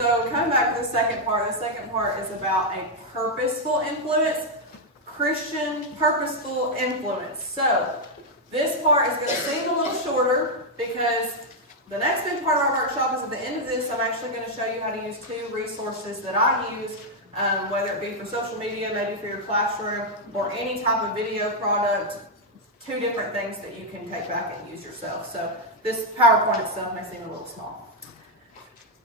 So coming back to the second part is about a purposeful influence, Christian purposeful influence. So this part is going to seem a little shorter because the next big part of our workshop is at the end of this. I'm actually going to show you how to use two resources that I use, whether it be for social media, maybe for your classroom, or any type of video product, two different things that you can take back and use yourself. So this PowerPoint itself may seem a little small.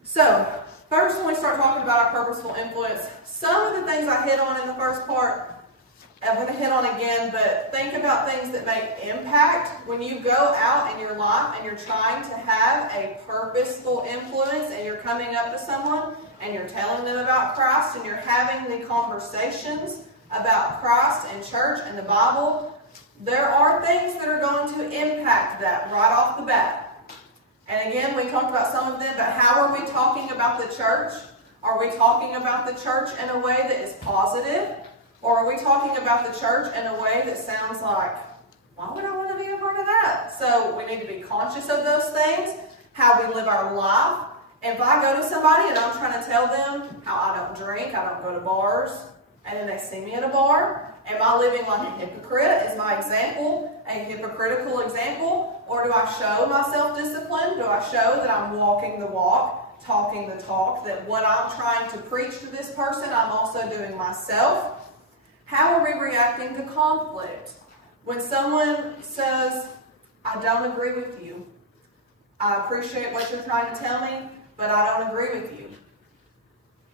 So first, when we start talking about our purposeful influence, some of the things I hit on in the first part, I'm going to hit on again, but think about things that make impact. When you go out in your life and you're trying to have a purposeful influence and you're coming up to someone and you're telling them about Christ and you're having the conversations about Christ and church and the Bible, there are things that are going to impact that right off the bat. And again, we talked about some of them, but how are we talking about the church? Are we talking about the church in a way that is positive? Or are we talking about the church in a way that sounds like, why would I want to be a part of that? So we need to be conscious of those things, how we live our life. If I go to somebody and I'm trying to tell them how I don't drink, I don't go to bars, and then they see me at a bar, am I living like a hypocrite? Is my example a hypocritical example? Or do I show my self-discipline? Do I show that I'm walking the walk, talking the talk, that what I'm trying to preach to this person, I'm also doing myself? How are we reacting to conflict? When someone says, I don't agree with you, I appreciate what you're trying to tell me, but I don't agree with you.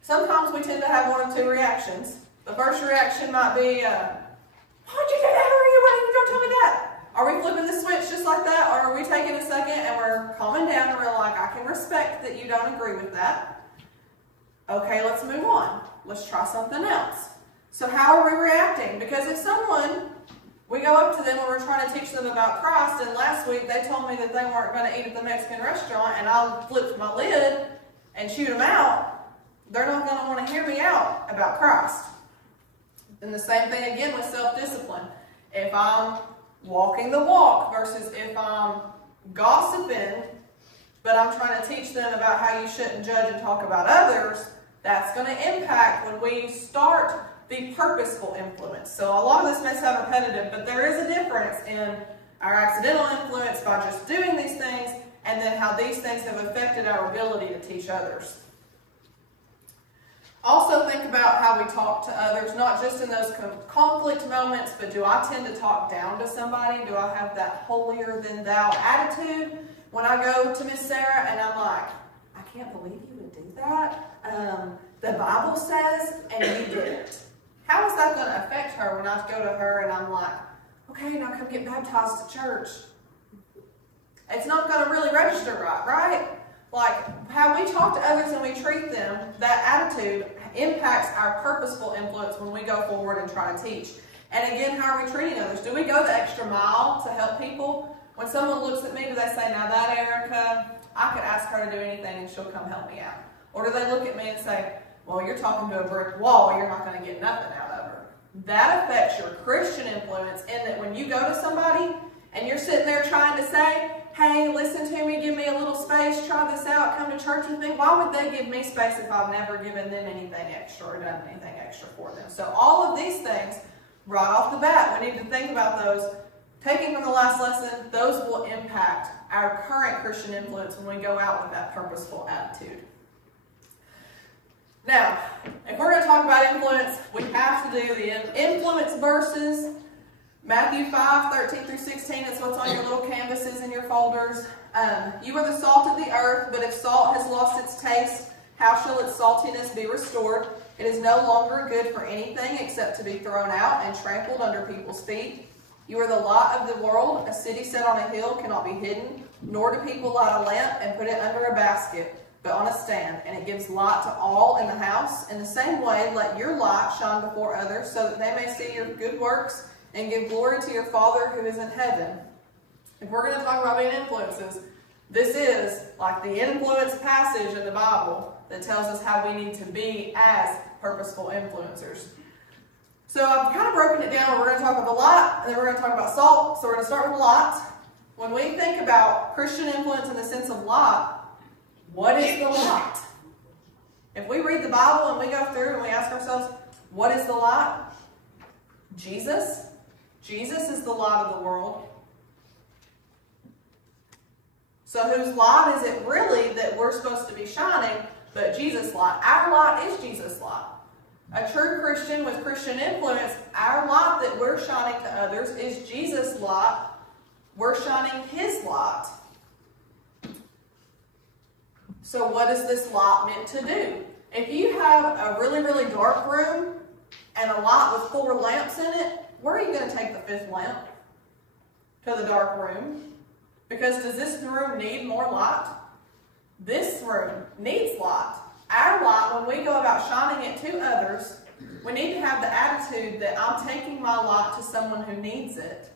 Sometimes we tend to have one of two reactions. The first reaction might be, why'd you do that? Why you don't tell me that? Are we flipping the switch just like that? Or are we taking a second and we're calming down and we're like, I can respect that you don't agree with that. Okay, let's move on. Let's try something else. So how are we reacting? Because if we go up to them and we're trying to teach them about Christ, and last week they told me that they weren't going to eat at the Mexican restaurant, and I flipped my lid and chewed them out, they're not going to want to hear me out about Christ. And the same thing again with self-discipline. If I'm walking the walk versus if I'm gossiping, but I'm trying to teach them about how you shouldn't judge and talk about others, that's going to impact when we start the purposeful influence. So a lot of this may sound repetitive, but there is a difference in our accidental influence by just doing these things and then how these things have affected our ability to teach others. Also think about how we talk to others, not just in those conflict moments, but do I tend to talk down to somebody? Do I have that holier than thou attitude when I go to Miss Sarah and I'm like, I can't believe you would do that? The Bible says, and you didn't. How is that going to affect her when I go to her and I'm like, okay, now come get baptized at church? It's not going to really register right? Like, how we talk to others and we treat them, that attitude impacts our purposeful influence when we go forward and try to teach. And again, how are we treating others? Do we go the extra mile to help people? When someone looks at me, do they say, now that Erica, I could ask her to do anything and she'll come help me out? Or do they look at me and say, well, you're talking to a brick wall, you're not going to get nothing out of her? That affects your Christian influence in that when you go to somebody and you're sitting there trying to say, hey, listen to me, give me a little space, try this out, come to church with me. Why would they give me space if I've never given them anything extra or done anything extra for them? So all of these things, right off the bat, we need to think about those. Taking from the last lesson, those will impact our current Christian influence when we go out with that purposeful attitude. Now, if we're going to talk about influence, we have to do the influence verses. Matthew 5, 13 through 16, it's what's on your little canvases in your folders. You are the salt of the earth, but if salt has lost its taste, how shall its saltiness be restored? It is no longer good for anything except to be thrown out and trampled under people's feet. You are the light of the world. A city set on a hill cannot be hidden, nor do people light a lamp and put it under a basket, but on a stand, and it gives light to all in the house. In the same way, let your light shine before others, so that they may see your good works and give glory to your Father who is in heaven. If we're going to talk about being influences, this is like the influence passage in the Bible that tells us how we need to be as purposeful influencers. So I've kind of broken it down. We're going to talk about the light, and then we're going to talk about salt. So we're going to start with light. When we think about Christian influence in the sense of light, what is the light? If we read the Bible and we go through and we ask ourselves, what is the light? Jesus. Jesus is the light of the world. So whose light is it really that we're supposed to be shining but Jesus' light? Our light is Jesus' light. A true Christian with Christian influence, our light that we're shining to others is Jesus' light. We're shining His light. So what is this light meant to do? If you have a really, really dark room and a light with 4 lamps in it, where are you going to take the 5th lamp? To the dark room. Because does this room need more light? This room needs light. Our light, when we go about shining it to others, we need to have the attitude that I'm taking my light to someone who needs it.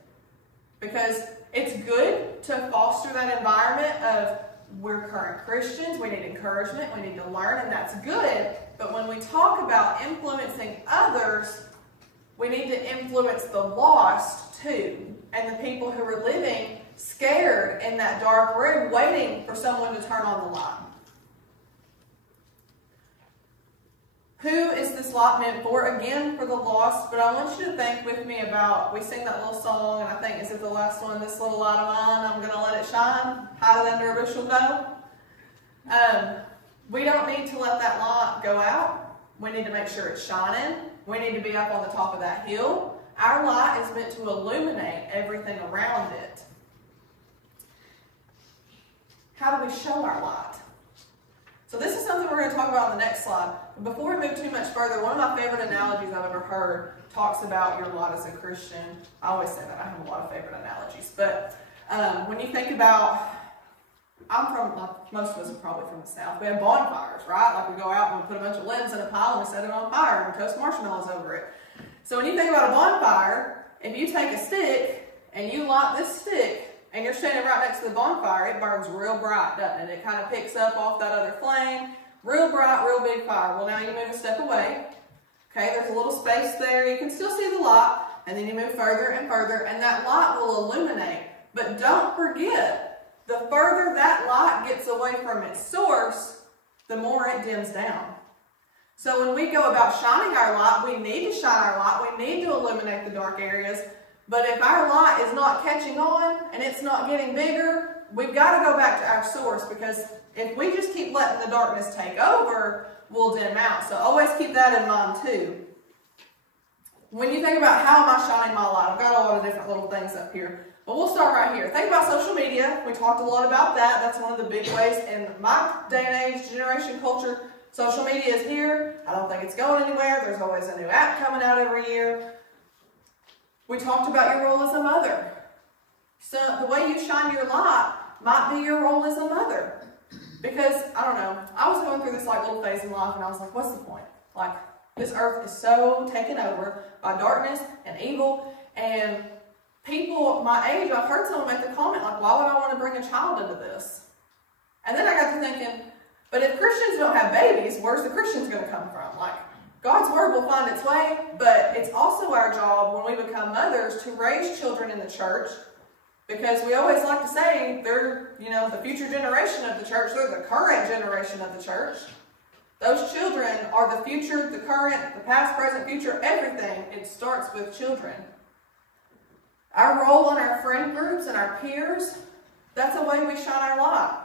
Because it's good to foster that environment of we're current Christians, we need encouragement, we need to learn, and that's good. But when we talk about influencing others, we need to influence the lost too, and the people who are living scared in that dark room, waiting for someone to turn on the light. Who is this light meant for? Again, for the lost, but I want you to think with me about, we sing that little song, and I think, is it the last one? This little light of mine, I'm going to let it shine, hide it under a bushel dough. We don't need to let that light go out. We need to make sure it's shining. We need to be up on the top of that hill. Our light is meant to illuminate everything around it. How do we show our light? So this is something we're going to talk about on the next slide. But before we move too much further, one of my favorite analogies I've ever heard talks about your light as a Christian. I always say that. I have a lot of favorite analogies. But when you think about, I'm from, like most of us are probably from the South. We have bonfires, right? Like we go out and we put a bunch of limbs in a pile and we set it on fire and we toast marshmallows over it. So when you think about a bonfire, if you take a stick and you light this stick, and you're standing right next to the bonfire, it burns real bright, doesn't it? It kind of picks up off that other flame. Real bright, real big fire. Well, now you move a step away. Okay, there's a little space there. You can still see the light. And then you move further and further, and that light will illuminate. But don't forget, the further that light gets away from its source, the more it dims down. So when we go about shining our light, we need to shine our light. We need to illuminate the dark areas. But if our light is not catching on and it's not getting bigger, we've got to go back to our source, because if we just keep letting the darkness take over, we'll dim out. So always keep that in mind too. When you think about how am I shining my light, I've got a lot of different little things up here. But we'll start right here. Think about social media. We talked a lot about that. That's one of the big ways in my day and age, generation culture. Social media is here. I don't think it's going anywhere. There's always a new app coming out every year. We talked about your role as a mother. So the way you shine your light might be your role as a mother. Because, I don't know, I was going through this like little phase in life and I was like, what's the point? Like, this earth is so taken over by darkness and evil, and people my age, I've heard someone make the comment like, why would I want to bring a child into this? And then I got to thinking, but if Christians don't have babies, where's the Christians going to come from? Like, God's word will find its way, but it's also our job when we become mothers to raise children in the church, because we always like to say they're, the future generation of the church. They're the current generation of the church. Those children are the future, the current, the past, present, future, everything. It starts with children. Our role in our friend groups and our peers, that's a way we shine our light.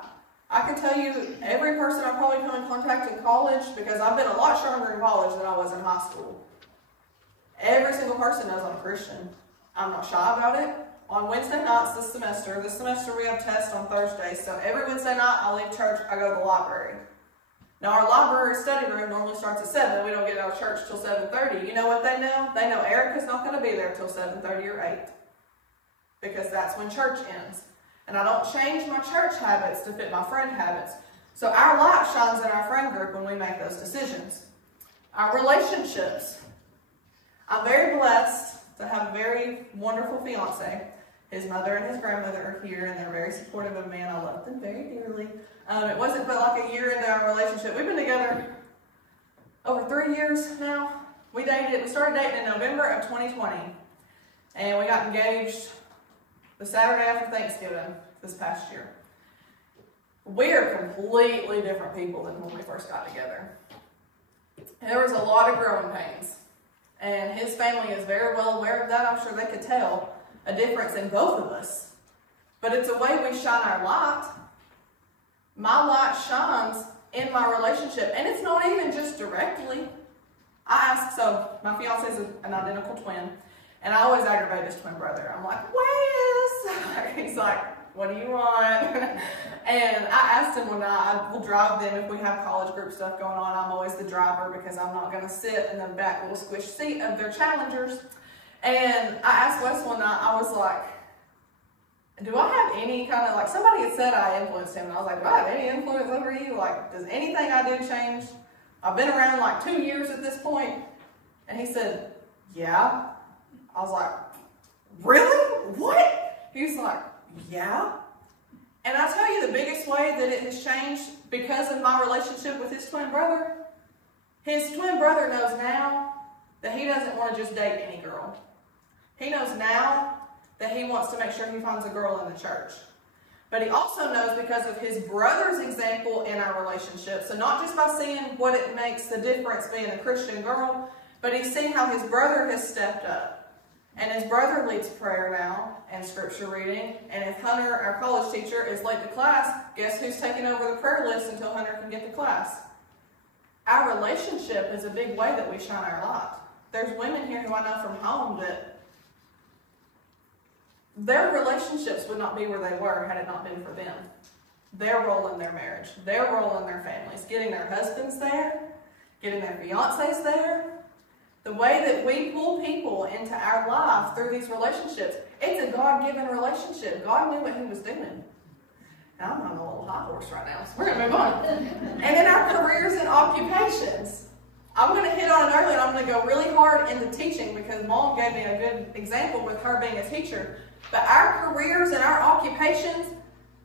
I can tell you, every person I've probably come in contact in college, because I've been a lot stronger in college than I was in high school. Every single person knows I'm a Christian. I'm not shy about it. On Wednesday nights this semester we have tests on Thursdays, so every Wednesday night I leave church, I go to the library. Now our library study room normally starts at 7. We don't get out of church till 7:30. You know what they know? They know Erica's not going to be there till 7:30 or 8. Because that's when church ends. And I don't change my church habits to fit my friend habits. So our light shines in our friend group when we make those decisions. Our relationships. I'm very blessed to have a very wonderful fiance. His mother and his grandmother are here, and they're very supportive of me, and I love them very dearly. It wasn't but like a year into our relationship. We've been together over 3 years now. We started dating in November of 2020, and we got engaged the Saturday after Thanksgiving this past year. We are completely different people than when we first got together. There was a lot of growing pains. And his family is very well aware of that. I'm sure they could tell a difference in both of us. But it's a way we shine our light. My light shines in my relationship. And it's not even just directly. I ask, so my fiance is an identical twin. And I always aggravate his twin brother. I'm like, Wes! He's like, what do you want? And I asked him one night, I will drive them if we have college group stuff going on. I'm always the driver because I'm not going to sit in the back little squish seat of their Challengers. And I asked Wes one night, I was like, do I have any kind of, like, somebody had said I influenced him. And I was like, do I have any influence over you? Like, does anything I do change? I've been around like 2 years at this point. And he said, yeah. I was like, really? What? He was like, yeah. And I tell you the biggest way that it has changed because of my relationship with his twin brother. His twin brother knows now that he doesn't want to just date any girl. He knows now that he wants to make sure he finds a girl in the church. But he also knows because of his brother's example in our relationship. So not just by seeing what it makes the difference being a Christian girl, but he's seen how his brother has stepped up. And his brother leads prayer now and scripture reading. And if Hunter, our college teacher, is late to class, guess who's taking over the prayer list until Hunter can get to class? Our relationship is a big way that we shine our light. There's women here who I know from home that their relationships would not be where they were had it not been for them. Their role in their marriage, their role in their families, getting their husbands there, getting their fiancés there. The way that we pull people into our life through these relationships, it's a God-given relationship. God knew what he was doing. And I'm on a little high horse right now, so we're going to move on. And in our careers and occupations, I'm going to hit on it early, and I'm going to go really hard into teaching because Mom gave me a good example with her being a teacher. But our careers and our occupations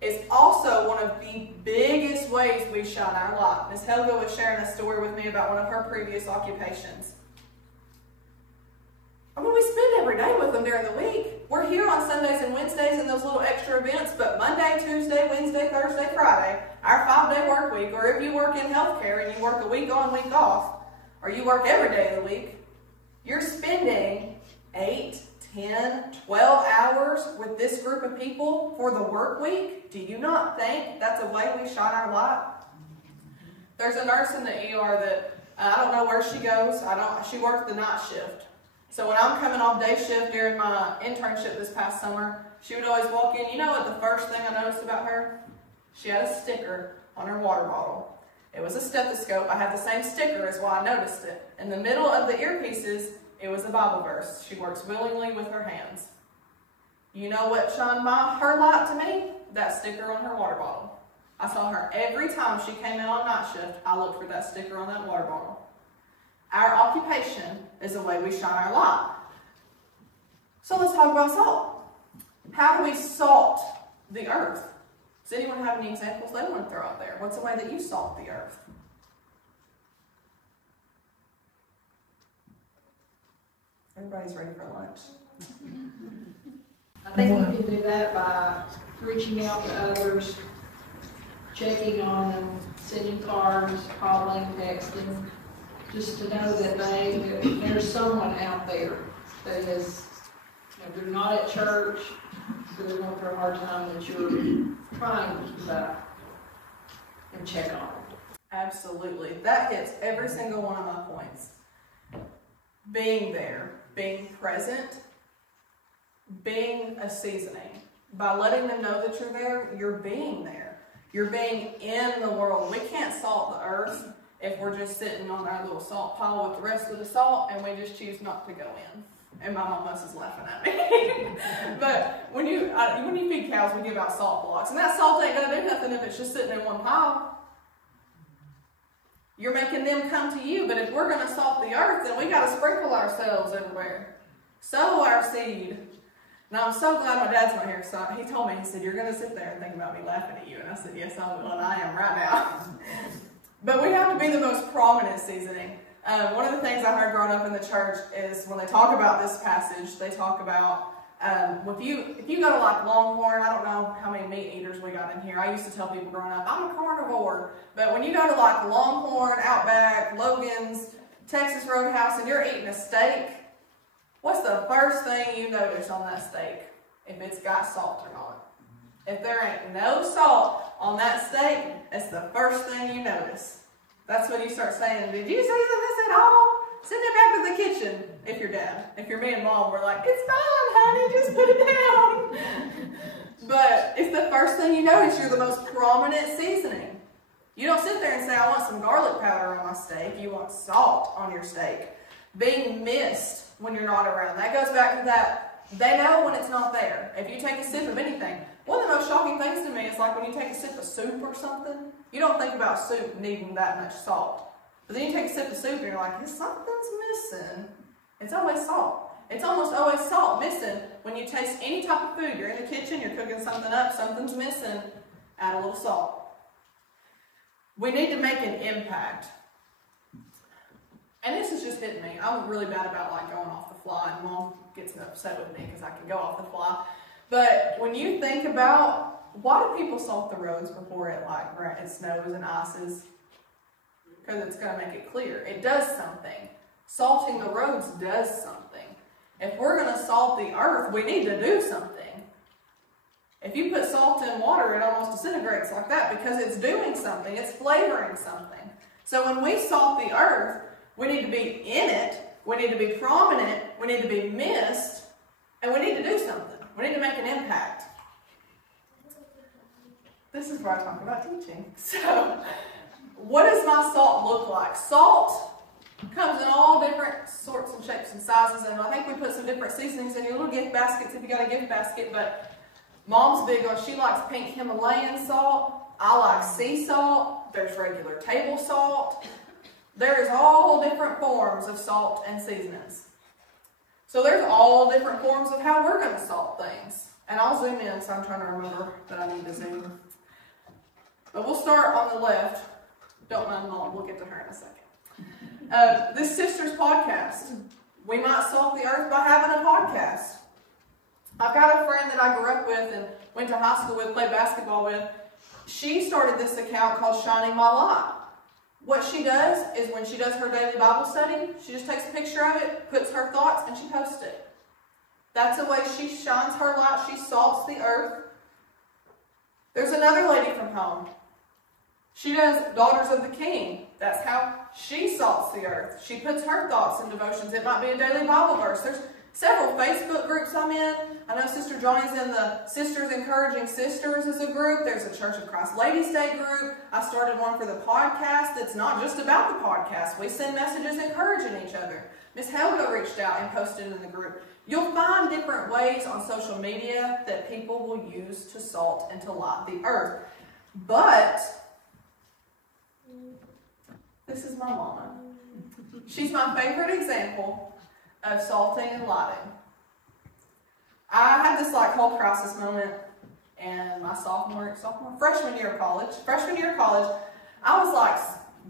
is also one of the biggest ways we shine our light. Ms. Helga was sharing a story with me about one of her previous occupations. I mean, we spend every day with them during the week. We're here on Sundays and Wednesdays and those little extra events, but Monday, Tuesday, Wednesday, Thursday, Friday, our 5-day work week, or if you work in healthcare and you work a week on, week off, or you work every day of the week, you're spending 8, 10, 12 hours with this group of people for the work week. Do you not think that's a way we shine our light? There's a nurse in the ER that, I don't know where she goes. She works the night shift. So when I'm coming off day shift during my internship this past summer, she would always walk in. You know what the first thing I noticed about her? She had a sticker on her water bottle. It was a stethoscope. I had the same sticker as why I noticed it. In the middle of the earpieces, it was a Bible verse. She works willingly with her hands. You know what shined her light to me? That sticker on her water bottle. I saw her every time she came in on night shift. I looked for that sticker on that water bottle. Our occupation is the way we shine our light. So let's talk about salt. How do we salt the earth? Does anyone have any examples they want to throw out there? What's the way that you salt the earth? Everybody's ready for lunch. I think we can do that by reaching out to others, checking on them, sending cards, calling, texting, just to know that there's someone out there that is, they're not at church, so they're going through a hard time, that you're trying to keep up and check on them. Absolutely. That hits every single one of my points. Being there, being present, being a seasoning. By letting them know that you're there, you're being there. You're being in the world. We can't salt the earth if we're just sitting on our little salt pile with the rest of the salt and we just choose not to go in. And my mom is laughing at me. But when you feed cows, we give out salt blocks. And that salt ain't going to do nothing if it's just sitting in one pile. You're making them come to you. But if we're going to salt the earth, then we got to sprinkle ourselves everywhere. Sow our seed. And I'm so glad my dad's not here. So he told me, he said, you're going to sit there and think about me laughing at you. And I said, yes, I will. And I am right now. But we have to be the most prominent seasoning. One of the things I heard growing up in the church is when they talk about this passage, they talk about If you go to like Longhorn, I don't know how many meat eaters we got in here. I used to tell people growing up, I'm a carnivore. But when you go to like Longhorn, Outback, Logan's, Texas Roadhouse, and you're eating a steak, what's the first thing you notice on that steak? If it's got salt or not. If there ain't no salt on that steak, it's the first thing you notice. That's when you start saying, did you season this at all? Send it back to the kitchen if you're dad. If you're me and mom, we're like, it's fine, honey, just put it down. But it's the first thing you notice. You're the most prominent seasoning. You don't sit there and say, I want some garlic powder on my steak. You want salt on your steak. Being missed when you're not around. That goes back to that, they know when it's not there. If you take a sip of anything, one of the most shocking things to me is like when you take a sip of soup or something, you don't think about soup needing that much salt. But then you take a sip of soup and you're like, something's missing. It's always salt. It's almost always salt missing when you taste any type of food. You're in the kitchen, you're cooking something up, something's missing, add a little salt. We need to make an impact. And this is just hitting me. I'm really bad about like going off the fly, and mom gets upset with me because I can go off the fly. But when you think about, why do people salt the roads before it snows and ices? Because it's going to make it clear. It does something. Salting the roads does something. If we're going to salt the earth, we need to do something. If you put salt in water, it almost disintegrates like that because it's doing something. It's flavoring something. So when we salt the earth, we need to be in it. We need to be prominent. We need to be missed. And we need to do something. We need to make an impact. This is where I talk about teaching. So, what does my salt look like? Salt comes in all different sorts and shapes and sizes, and I think we put some different seasonings in your little gift baskets if you got a gift basket, but mom's big on, she likes pink Himalayan salt. I like sea salt. There's regular table salt. There's all different forms of salt and seasonings. So there's all different forms of how we're going to salt things. And I'll zoom in, so I'm trying to remember that I need to zoom. But we'll start on the left. Don't mind Mom, we'll get to her in a second. This sister's podcast. We might salt the earth by having a podcast. I've got a friend that I grew up with and went to high school with, played basketball with. She started this account called Shining My Light. What she does is when she does her daily Bible study, she just takes a picture of it, puts her thoughts, and she posts it. That's the way she shines her light. She salts the earth. There's another lady from home. She does Daughters of the King. That's how she salts the earth. She puts her thoughts and devotions. It might be a daily Bible verse. There's several Facebook groups I'm in. I know Sister Johnny's in the Sisters Encouraging Sisters as a group. There's a Church of Christ Ladies' Day group. I started one for the podcast that's not just about the podcast. We send messages encouraging each other. Miss Helga reached out and posted in the group. You'll find different ways on social media that people will use to salt and to light the earth. But this is my mama. She's my favorite example of salting and lighting. I had this whole crisis moment in my freshman year of college. Freshman year of college, I was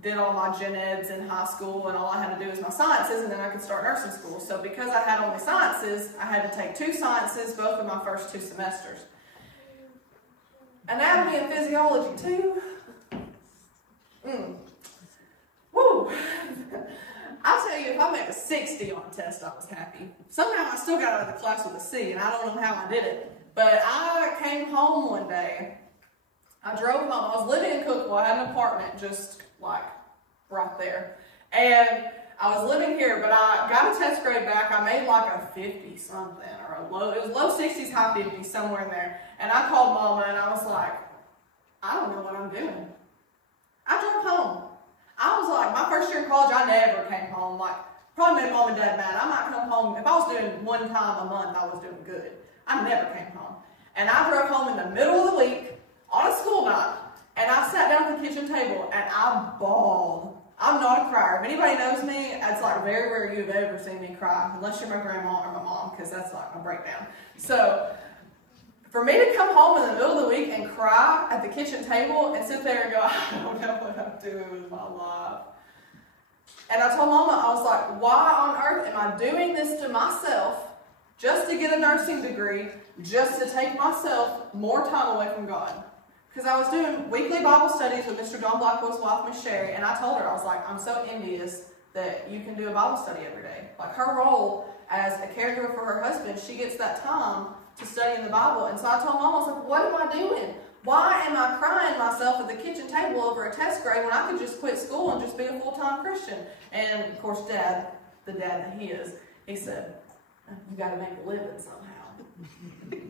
did all my gen eds in high school, and all I had to do was my sciences, and then I could start nursing school. So because I had only sciences, I had to take 2 sciences, both of my first 2 semesters. Anatomy and physiology too. Woo! I tell you, if I made a 60 on a test, I was happy. Somehow I still got out of the class with a C, and I don't know how I did it. But I came home one day. I drove home. I was living in Cookeville. I had an apartment just right there. And I was living here, but I got a test grade back. I made a 50 something, or it was low 60s, high 50s, somewhere in there. And I called Mama, and I was like, I don't know what I'm doing. I drove home. I was my first year in college, I never came home. Probably made Mom and Dad mad. I might come home. If I was doing 1 time a month, I was doing good. I never came home. And I drove home in the middle of the week on a school night, and I sat down at the kitchen table, and I bawled. I'm not a crier. If anybody knows me, it's very rare you've ever seen me cry, unless you're my grandma or my mom, because that's my breakdown. So, for me to come home in the middle of the week and cry at the kitchen table and sit there and go, I don't know what I'm doing with my life. And I told Mama, I was like, why on earth am I doing this to myself just to get a nursing degree, just to take myself more time away from God. Because I was doing weekly Bible studies with Mr. John Blackwell's wife, Miss Sherry, and I told her, I was like, I'm so envious that you can do a Bible study every day. Like, her role as a caregiver for her husband, she gets that time to study in the Bible. And so I told Mom, I was like, what am I doing? Why am I crying myself at the kitchen table over a test grade when I could just quit school and just be a full-time Christian? And, of course, Dad, the dad that he is, he said, you got to make a living somehow.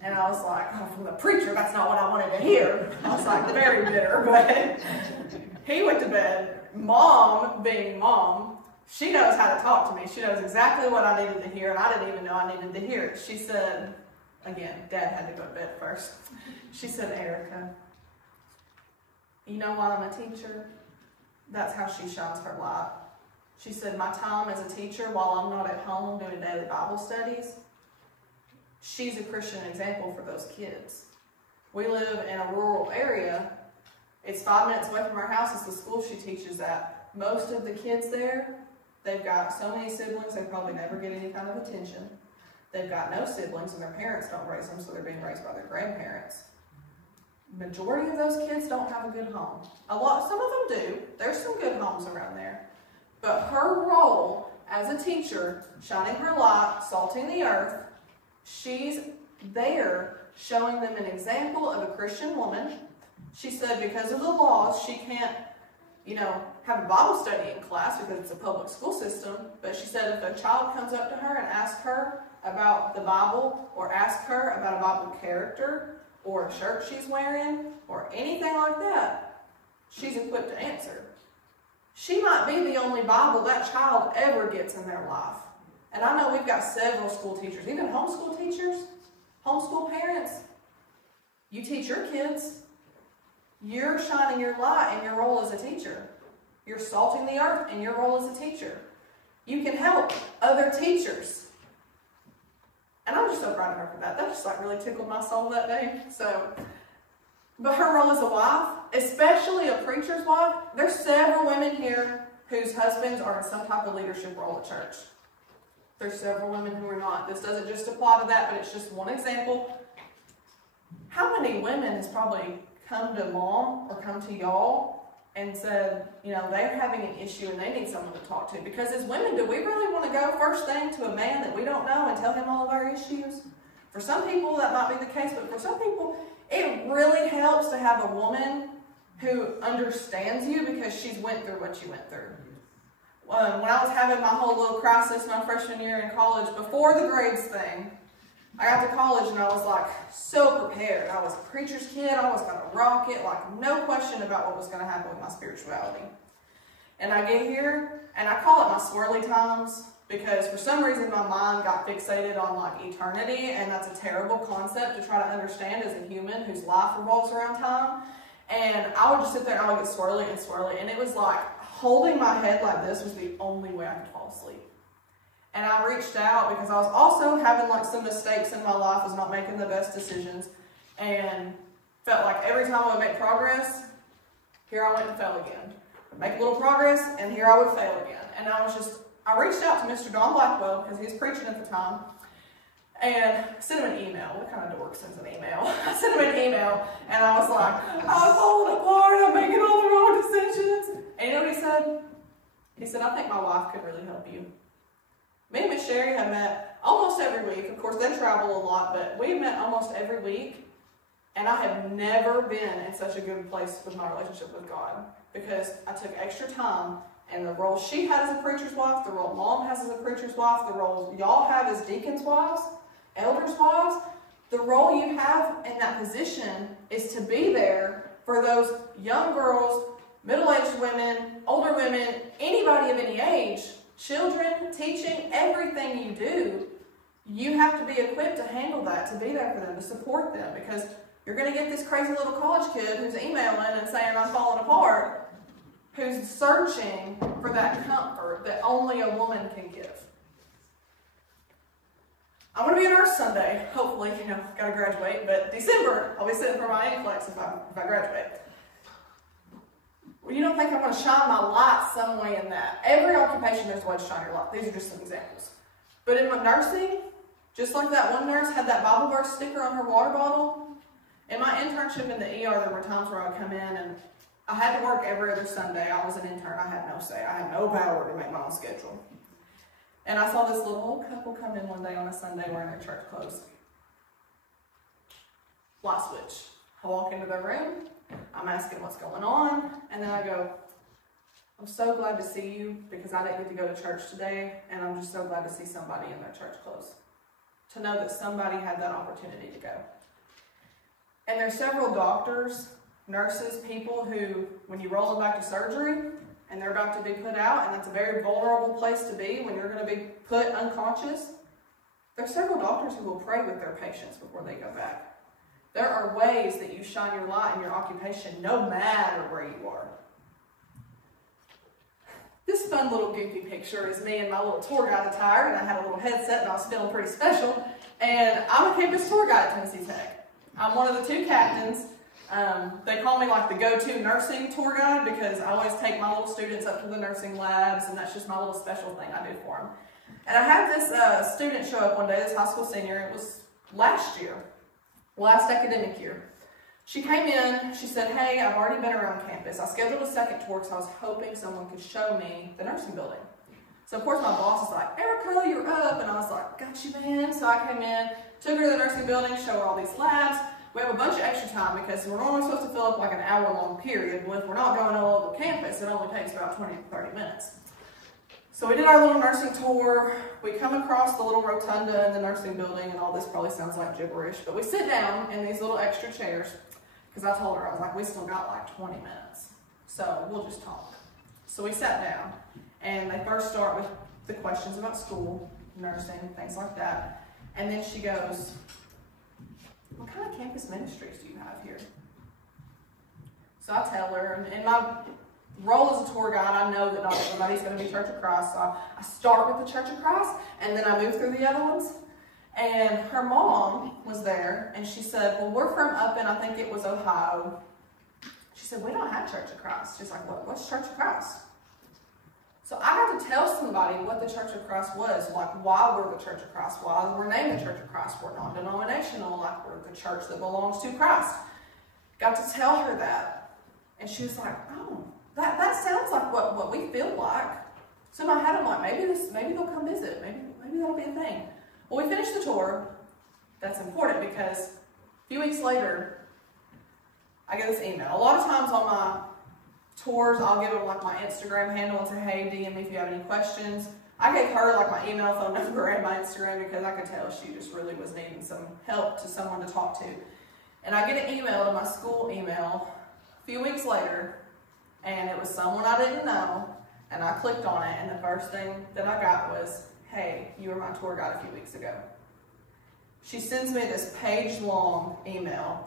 And I was like, oh, from the preacher, that's not what I wanted to hear. I was like, very bitter, but he went to bed. Mom, being Mom, she knows how to talk to me. She knows exactly what I needed to hear, and I didn't even know I needed to hear it. She said, again, Dad had to go to bed first. She said, Erica, you know why I'm a teacher? That's how she shines her light. She said, my time as a teacher, while I'm not at home doing daily Bible studies, she's a Christian example for those kids. We live in a rural area. It's 5 minutes away from our house. It's the school she teaches at. Most of the kids there, they've got so many siblings, they probably never get any kind of attention. They've got no siblings, and their parents don't raise them, so they're being raised by their grandparents. Majority of those kids don't have a good home. Some of them do. There's some good homes around there. But her role as a teacher, shining her light, salting the earth, she's there showing them an example of a Christian woman. She said because of the laws, she can't, have a Bible study in class because it's a public school system. But she said if a child comes up to her and asks her about the Bible, or asks her about a Bible character, or a shirt she's wearing, or anything like that, she's equipped to answer. She might be the only Bible that child ever gets in their life. And I know we've got several school teachers, even homeschool teachers, homeschool parents. You teach your kids. You're shining your light in your role as a teacher. You're salting the earth in your role as a teacher. You can help other teachers. And I'm just so proud of her for that. That just really tickled my soul that day. But her role as a wife, especially a preacher's wife, there's several women here whose husbands are in some type of leadership role at church. There's several women who are not. This doesn't just apply to that, but it's just one example. How many women has probably come to Mom or come to y'all and said, they're having an issue and they need someone to talk to? Because as women, do we really want to go first thing to a man that we don't know and tell him all of our issues? For some people, that might be the case, but for some people, it really helps to have a woman who understands you because she's went through what you went through. When I was having my whole little crisis my freshman year in college, before the grades thing, I got to college and I was so prepared. I was a preacher's kid. I was going to rock it, no question about what was going to happen with my spirituality. And I get here, and I call it my swirly times because for some reason my mind got fixated on eternity, and that's a terrible concept to try to understand as a human whose life revolves around time. And I would just sit there and I would get swirly and swirly, and it was holding my head like this was the only way I could fall asleep. And I reached out because I was also having some mistakes in my life, was not making the best decisions, and felt like every time I would make progress, here I went and fell again. I'd make a little progress, and here I would fail again. And I reached out to Mr. John Blackwell because he was preaching at the time, and sent him an email. What kind of dork sends an email? I sent him an email, and I was like, I'm falling apart, I'm making all the wrong decisions. And you know what he said? He said, I think my wife could really help you. Me and Miss Sherry have met almost every week. Of course, they travel a lot, but we met almost every week. And I have never been in such a good place with my relationship with God because I took extra time. And the role she had as a preacher's wife, the role Mom has as a preacher's wife, the role y'all have as deacons' wives, elders' wives, the role you have in that position is to be there for those young girls, middle-aged women, older women, anybody of any age, children, teaching, everything you do, you have to be equipped to handle that, to be there for them, to support them, because you're going to get this crazy little college kid who's emailing and saying, I'm falling apart, who's searching for that comfort that only a woman can give. I'm going to be a nurse Sunday, hopefully, got to graduate, but December, I'll be sitting for my NCLEX if I graduate. Well, you don't think I'm going to shine my light some way in that. Every occupation, there's a way to shine your light. These are just some examples. But in my nursing, Just like that one nurse had that Bible verse sticker on her water bottle. In my internship in the ER, there were times where I would come in and I had to work every other Sunday. I was an intern. I had no say. I had no power to make my own schedule. And I saw this little old couple come in one day on a Sunday wearing their church clothes. Light switch. I walk into their room. I'm asking what's going on. And then I go, I'm so glad to see you because I didn't get to go to church today. And I'm just so glad to see somebody in their church clothes. To know that somebody had that opportunity to go. And there's several doctors, nurses, people who, when you roll them back to surgery and they're about to be put out, and that's a very vulnerable place to be when you're going to be put unconscious, there's several doctors who will pray with their patients before they go back. There are ways that you shine your light in your occupation no matter where you are. This fun little goofy picture is me in my little tour guide attire, and I had a little headset and I was feeling pretty special. And I'm a campus tour guide at Tennessee Tech. I'm one of the 2 captains. They call me like the go-to nursing tour guide because I always take my little students up to the nursing labs, and that's just my little special thing I do for them. And I had this student show up one day, this high school senior. It was last year, last academic year. She came in, she said, hey, I've already been around campus. I scheduled a second tour because I was hoping someone could show me the nursing building. So of course my boss is like, Erica, you're up. And I was like, got you, man. So I came in, took her to the nursing building, showed her all these labs. We have a bunch of extra time because we're normally supposed to fill up like an hour-long period. Well, if we're not going all over campus, it only takes about 20 to 30 minutes. So we did our little nursing tour. We come across the little rotunda in the nursing building, and all this probably sounds like gibberish, but we sit down in these little extra chairs. Because I told her, I was like, we still got like 20 minutes, so we'll just talk. So we sat down, and they first start with the questions about school, nursing, things like that. And then she goes, what kind of campus ministries do you have here? So I tell her, and in my role as a tour guide, I know that not everybody's going to be Church of Christ, so I start with the Church of Christ, and then I move through the other ones. And her mom was there, and she said, well, we're from up in, I think it was Ohio. She said, we don't have Church of Christ. She's like, what's Church of Christ? So I had to tell somebody what the Church of Christ was, like why we're the Church of Christ, why we're named the Church of Christ. We're non-denominational, like we're the church that belongs to Christ. Got to tell her that. And she was like, oh, that sounds like what we feel like. So in my head, I'm like, maybe they'll come visit. Maybe that'll be a thing. Well, we finished the tour. That's important because a few weeks later, I get this email. A lot of times on my tours, I'll give them like my Instagram handle and say, hey, DM me if you have any questions. I gave her like my email, phone number, and my Instagram because I could tell she just really was needing some help to someone to talk to. And I get an email to my school email a few weeks later, and it was someone I didn't know, and I clicked on it, and the first thing that I got was, hey, you were my tour guide a few weeks ago. She sends me this page-long email,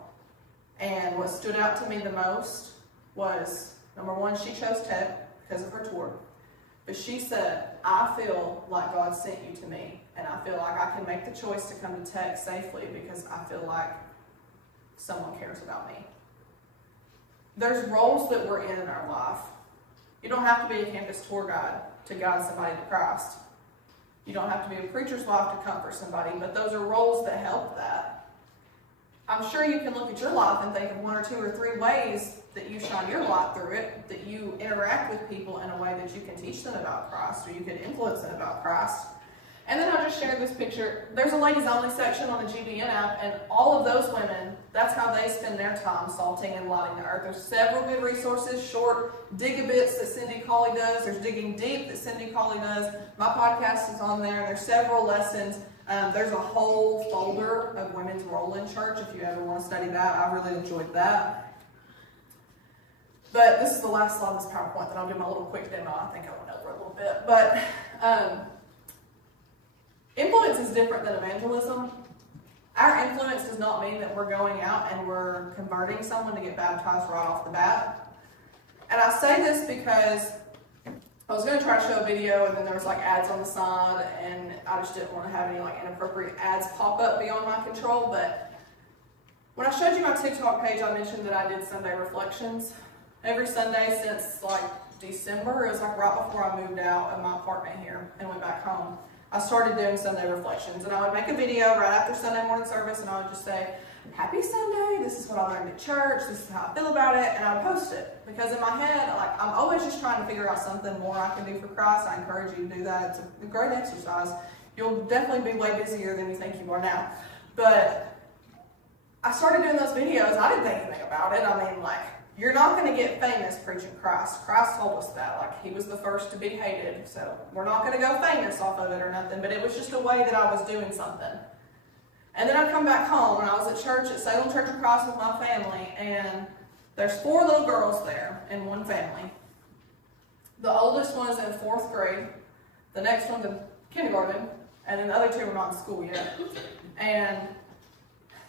and what stood out to me the most was, number one, she chose Tech because of her tour, but she said, I feel like God sent you to me, and I feel like I can make the choice to come to Tech safely because I feel like someone cares about me. There's roles that we're in our life. You don't have to be a campus tour guide to guide somebody to Christ. You don't have to be a preacher's wife to comfort somebody, but those are roles that help that. I'm sure you can look at your life and think of 1 or 2 or 3 ways that you shine your light through it, that you interact with people in a way that you can teach them about Christ or you can influence them about Christ. And then I just shared this picture. There's a ladies only section on the GBN app, and all of those women, that's how they spend their time salting and lighting the earth. There's several good resources, short dig-a-bits that Cindy Colley does. There's Digging Deep that Cindy Colley does. My podcast is on there. There's several lessons. There's a whole folder of women's role in church if you ever want to study that. I really enjoyed that. But this is the last slide of this PowerPoint, then I'll do my little quick demo. I think I went over a little bit. But influence is different than evangelism. Our influence does not mean that we're going out and we're converting someone to get baptized right off the bat. And I say this because I was going to try to show a video and then there was like ads on the side and I just didn't want to have any like inappropriate ads pop up beyond my control. But when I showed you my TikTok page, I mentioned that I did Sunday reflections. Every Sunday since like December, it was like right before I moved out of my apartment here and went back home. I started doing Sunday reflections, and I would make a video right after Sunday morning service, and I would just say, happy Sunday, this is what I learned at church, this is how I feel about it, and I would post it. Because in my head, like, I'm always just trying to figure out something more I can do for Christ. I encourage you to do that. It's a great exercise. You'll definitely be way busier than you think you are now. But I started doing those videos. I didn't think anything about it. I mean, like, you're not going to get famous preaching Christ. Christ told us that. Like, he was the first to be hated. So we're not going to go famous off of it or nothing. But it was just a way that I was doing something. And then I come back home, and I was at church at Salem Church of Christ with my family, and there's 4 little girls there in one family. The oldest one is in 4th grade. The next one's in kindergarten. And then the other 2 are not in school yet. And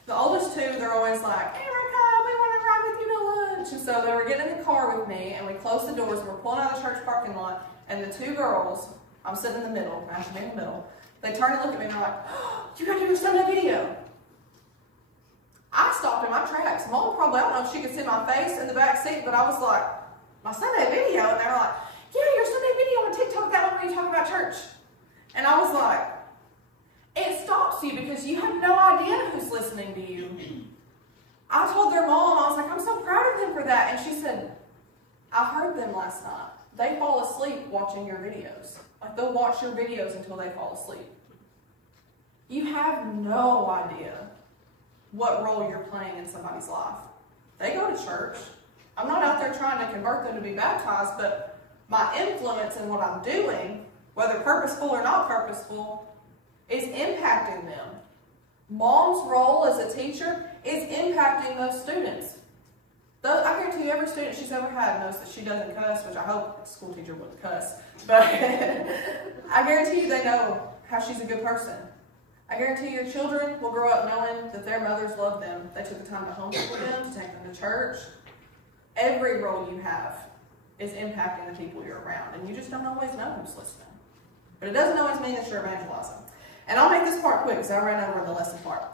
the oldest 2, they're always like, Erica, we want to ride with you to lunch. And so they were getting in the car with me, and we closed the doors, and we're pulling out of the church parking lot, and the 2 girls, I'm sitting in the middle, I have to be in the middle, they turn and look at me, and they're like, oh, you got to do your Sunday video. I stopped in my tracks. Mom probably, I don't know if she could see my face in the back seat, but I was like, my Sunday video? And they were like, yeah, your Sunday video on TikTok, that one where you talk about church. And I was like, it stops you because you have no idea who's listening to you. I told their mom, I was like, I'm so proud of them for that. And she said, I heard them last night. They fall asleep watching your videos. Like, they'll watch your videos until they fall asleep. You have no idea what role you're playing in somebody's life. They go to church. I'm not out there trying to convert them to be baptized, but my influence in what I'm doing, whether purposeful or not purposeful, is impacting them. Mom's role as a teacher is impacting those students. I guarantee you every student she's ever had knows that she doesn't cuss, which I hope a school teacher wouldn't cuss, but I guarantee you they know how she's a good person. I guarantee your children will grow up knowing that their mothers love them. They took the time to homeschool them, to take them to church. Every role you have is impacting the people you're around, and you just don't always know who's listening. But it doesn't always mean that you're evangelizing. And I'll make this part quick because I ran over the lesson part.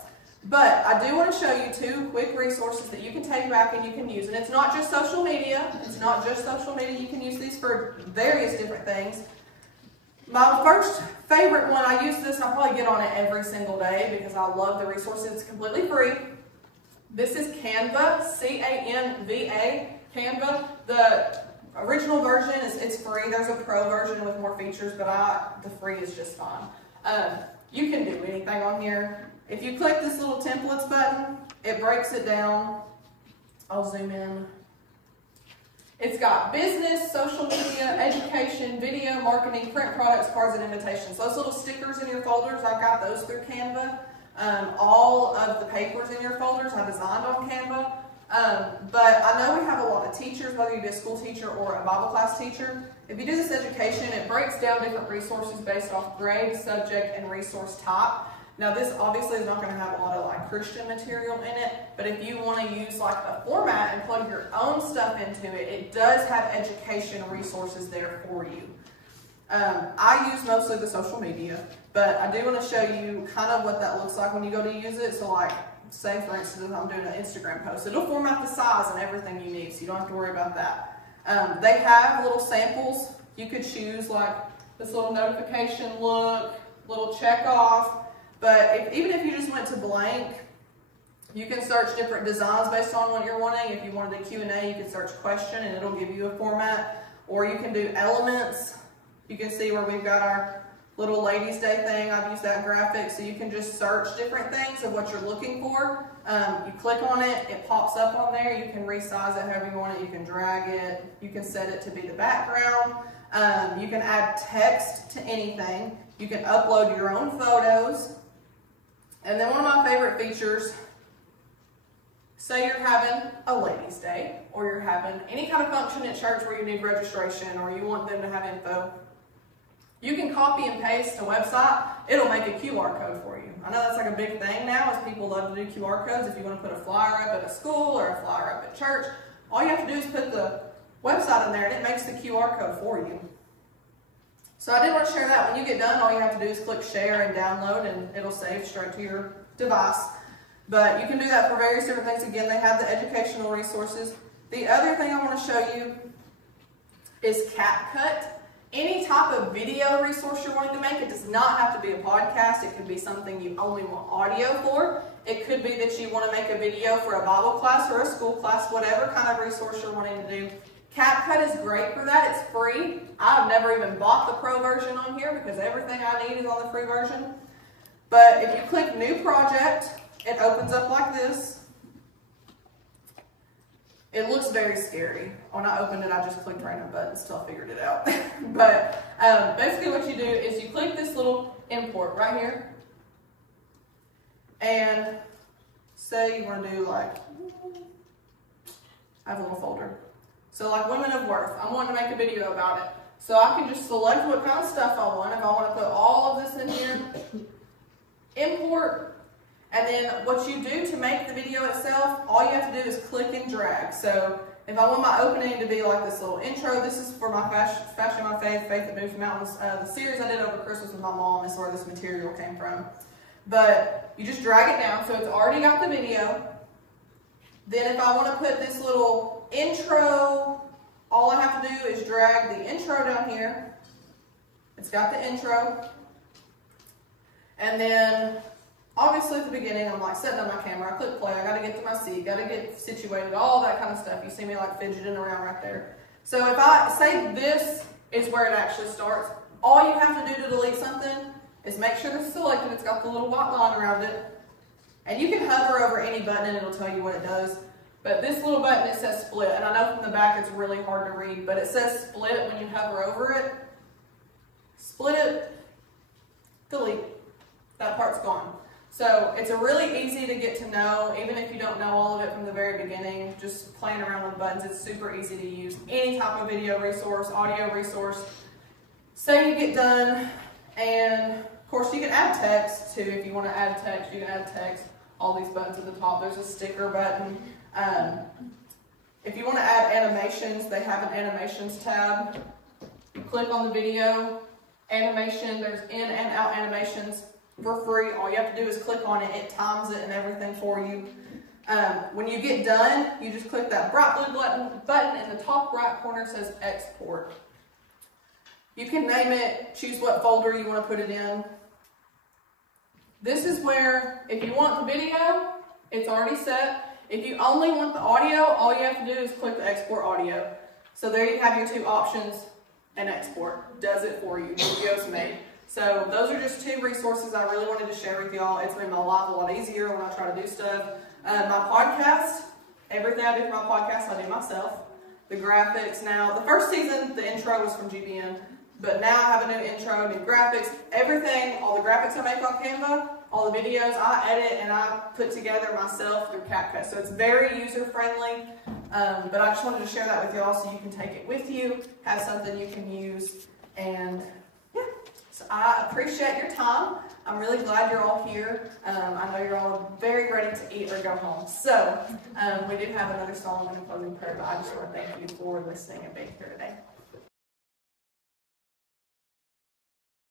But I do want to show you 2 quick resources that you can take back and you can use. And it's not just social media. It's not just social media. You can use these for various different things. My first favorite one, I use this, and I probably get on it every single day because I love the resources. It's completely free. This is Canva, C-A-N-V-A, Canva. The original version it's free. There's a pro version with more features, but the free is just fine. You can do anything on here. If you click this little templates button, it breaks it down. I'll zoom in. It's got business, social media, education, video, marketing, print products, cards, and invitations. Those little stickers in your folders, I've got those through Canva. All of the papers in your folders I designed on Canva. But I know we have a lot of teachers, whether you be a school teacher or a Bible class teacher. If you do this education, it breaks down different resources based off grade, subject, and resource type. Now, this obviously is not going to have a lot of like Christian material in it, but if you want to use like a format and plug your own stuff into it, it does have education resources there for you. I use mostly the social media, but I do want to show you kind of what that looks like when you go to use it. So like, say for instance, if I'm doing an Instagram post, it'll format the size and everything you need, so you don't have to worry about that. They have little samples. You could choose like this little notification look, little check off. But even if you just went to blank, you can search different designs based on what you're wanting. If you wanted a Q&A, you could search question and it'll give you a format. Or you can do elements. You can see where we've got our little Ladies' Day thing. I've used that graphic. So you can just search different things of what you're looking for. You click on it, it pops up on there. You can resize it however you want it. You can drag it. You can set it to be the background. You can add text to anything. You can upload your own photos. And then one of my favorite features, say you're having a Ladies' Day, or you're having any kind of function at church where you need registration, or you want them to have info. You can copy and paste a website. It'll make a QR code for you. I know that's like a big thing now, is people love to do QR codes. If you want to put a flyer up at a school or a flyer up at church, all you have to do is put the website in there, and it makes the QR code for you. So I did want to share that. When you get done, all you have to do is click share and download, and it'll save straight to your device. But you can do that for various different things. Again, they have the educational resources. The other thing I want to show you is CapCut. any type of video resource you're wanting to make. It does not have to be a podcast. It could be something you only want audio for. It could be that you want to make a video for a Bible class or a school class, whatever kind of resource you're wanting to do. CapCut is great for that. It's free. I've never even bought the pro version on here because everything I need is on the free version. But if you click New Project, it opens up like this. It looks very scary. When I opened it, I just clicked random buttons till I figured it out. But basically what you do is you click this little import right here. And say you want to do like, I have a little folder. So like Women of Worth, I'm wanting to make a video about it. So I can just select what kind of stuff I want. If I want to put all of this in here, import. And then what you do to make the video itself, all you have to do is click and drag. So if I want my opening to be like this little intro, this is for my Fashion My Faith, Faith That Moves Mountains. The series I did over Christmas with my mom is where this material came from. But you just drag it down, so it's already got the video. Then if I want to put this little intro, all I have to do is drag the intro down here. It's got the intro. And then obviously at the beginning, I'm like setting up my camera, I click play, I gotta get to my seat, gotta get situated, all that kind of stuff. You see me like fidgeting around right there. So if I say this is where it actually starts, all you have to do to delete something is make sure it's selected, it's got the little white line around it. And you can hover over any button and it'll tell you what it does. But this little button, it says split. And I know from the back it's really hard to read, but it says split when you hover over it. Split it, delete. That part's gone. So it's a really easy to get to know, even if you don't know all of it from the very beginning, just playing around with buttons. It's super easy to use. Any type of video resource, audio resource. Say you get done, and of course you can add text too. If you want to add text, you can add text. All these buttons at the top. There's a sticker button. If you want to add animations, they have an animations tab. You click on the video, animation, there's in and out animations for free. All you have to do is click on it, it times it and everything for you. When you get done, you just click that bright blue button in the top right corner says export. You can name it, choose what folder you want to put it in. This is where, if you want the video, it's already set. If you only want the audio, all you have to do is click the export audio. So there you have your two options, and export does it for you. The video's made. So those are just two resources I really wanted to share with y'all. It's made my life a lot easier when I try to do stuff. My podcast, everything I do for my podcast, I do myself. The graphics now, the first season, the intro was from GBN, but now I have a new intro, new graphics, everything, all the graphics I make on Canva, all the videos I edit and I put together myself through CapCut. So it's very user-friendly, but I just wanted to share that with y'all so you can take it with you, have something you can use, and yeah. So I appreciate your time. I'm really glad you're all here. I know you're all very ready to eat or go home. So we do have another song and a closing prayer, but I just want to thank you for listening and being here today.